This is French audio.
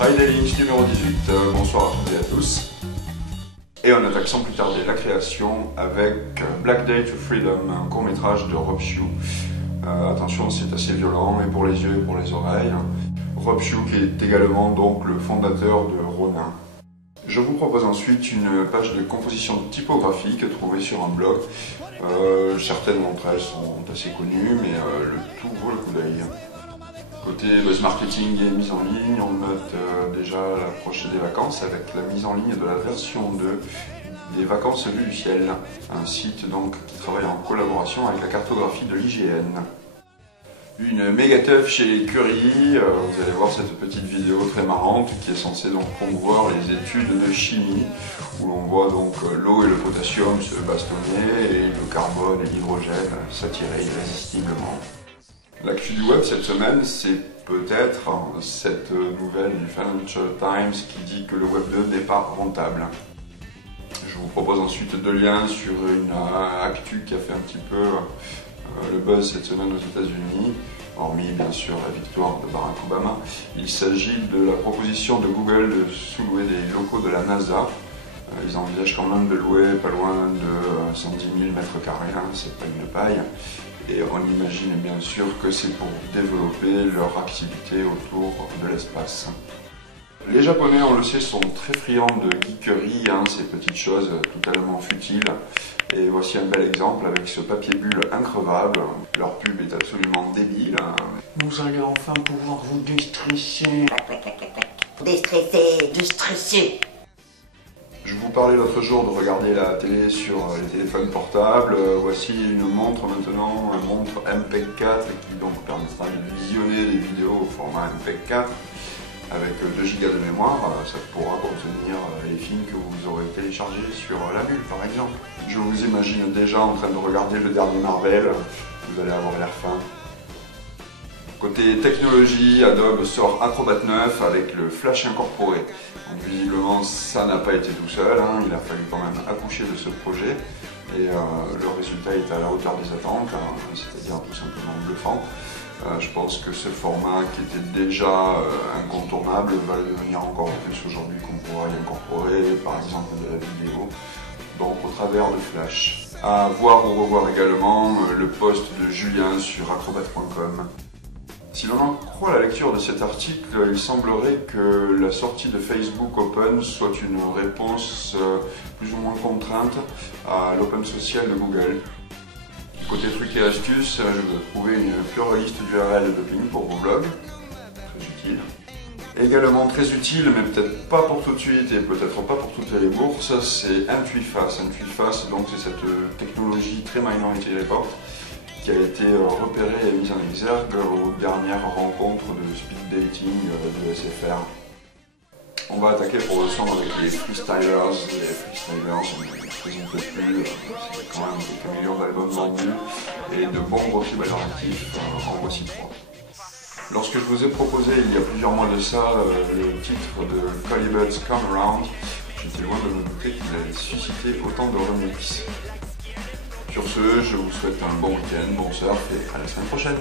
Friday Lynch numéro 18, bonsoir à toutes et à tous. Et on attaque sans plus tarder la création avec Black Day to Freedom, un court métrage de Rob Shue. Attention, c'est assez violent, et pour les yeux et pour les oreilles. Rob Shue qui est également donc le fondateur de Ronin. Je vous propose ensuite une page de composition typographique trouvée sur un blog. Certaines d'entre elles sont assez connues, mais le tout vaut le coup d'œil. Côté buzz marketing et mise en ligne, on note déjà l'approche des vacances avec la mise en ligne de la version 2 des Vacances vues du ciel, un site donc qui travaille en collaboration avec la cartographie de l'IGN. Une méga teuf chez Curie, vous allez voir cette petite vidéo très marrante qui est censée donc promouvoir les études de chimie, où l'on voit donc l'eau et le potassium se bastonner et le carbone et l'hydrogène s'attirer irrésistiblement. L'actu du web cette semaine, c'est peut-être cette nouvelle du Financial Times qui dit que le Web 2 n'est pas rentable. Je vous propose ensuite deux liens sur une actu qui a fait un petit peu le buzz cette semaine aux États-Unis, hormis bien sûr la victoire de Barack Obama. Il s'agit de la proposition de Google de sous-louer des locaux de la NASA. Ils envisagent quand même de louer pas loin de 110 000 mètres carrés, c'est pas une paille. Et on imagine bien sûr que c'est pour développer leur activité autour de l'espace. Les Japonais, on le sait, sont très friands de geekerie, ces petites choses totalement futiles. Et voici un bel exemple avec ce papier bulle increvable. Leur pub est absolument débile. Vous allez enfin pouvoir vous déstresser. Déstresser. Je vous parlais l'autre jour de regarder la télé sur les téléphones portables. Voici une montre maintenant, une montre MPEG-4 qui donc permettra de visionner des vidéos au format MPEG-4 avec 2 Go de mémoire. Ça pourra contenir les films que vous aurez téléchargés sur la bulle par exemple. Je vous imagine déjà en train de regarder le dernier Marvel, vous allez avoir l'air fin. Côté technologie, Adobe sort Acrobat 9 avec le Flash incorporé. Donc visiblement ça n'a pas été tout seul, il a fallu quand même accoucher de ce projet et le résultat est à la hauteur des attentes, c'est-à-dire tout simplement bluffant. Je pense que ce format qui était déjà incontournable va le devenir encore plus aujourd'hui, qu'on pourra y incorporer par exemple de la vidéo, donc au travers de Flash. À voir ou revoir également le post de Julien sur acrobat.com. Si l'on en croit la lecture de cet article, il semblerait que la sortie de Facebook Open soit une réponse plus ou moins contrainte à l'Open Social de Google. Côté trucs et astuces, je vous ai trouvé une pluraliste d'URL de ping pour vos blogs, très utile. Également très utile, mais peut-être pas pour tout de suite et peut-être pas pour toutes les bourses, c'est Intuiface. Intuiface, donc c'est cette technologie très Minority Report qui a été repérée et mise en exergue aux dernières rencontres de speed dating de SFR. On va attaquer pour le son avec les freestylers. Les freestylers, on ne les présente plus, c'est quand même quelques millions d'albums vendus et de bons gros tubes actifs, en voici 3. Lorsque je vous ai proposé il y a plusieurs mois de ça le titre de Colibut's Come Around, j'étais loin de me douter qu'il allait susciter autant de remix. Sur ce, je vous souhaite un bon week-end, bon surf et à la semaine prochaine.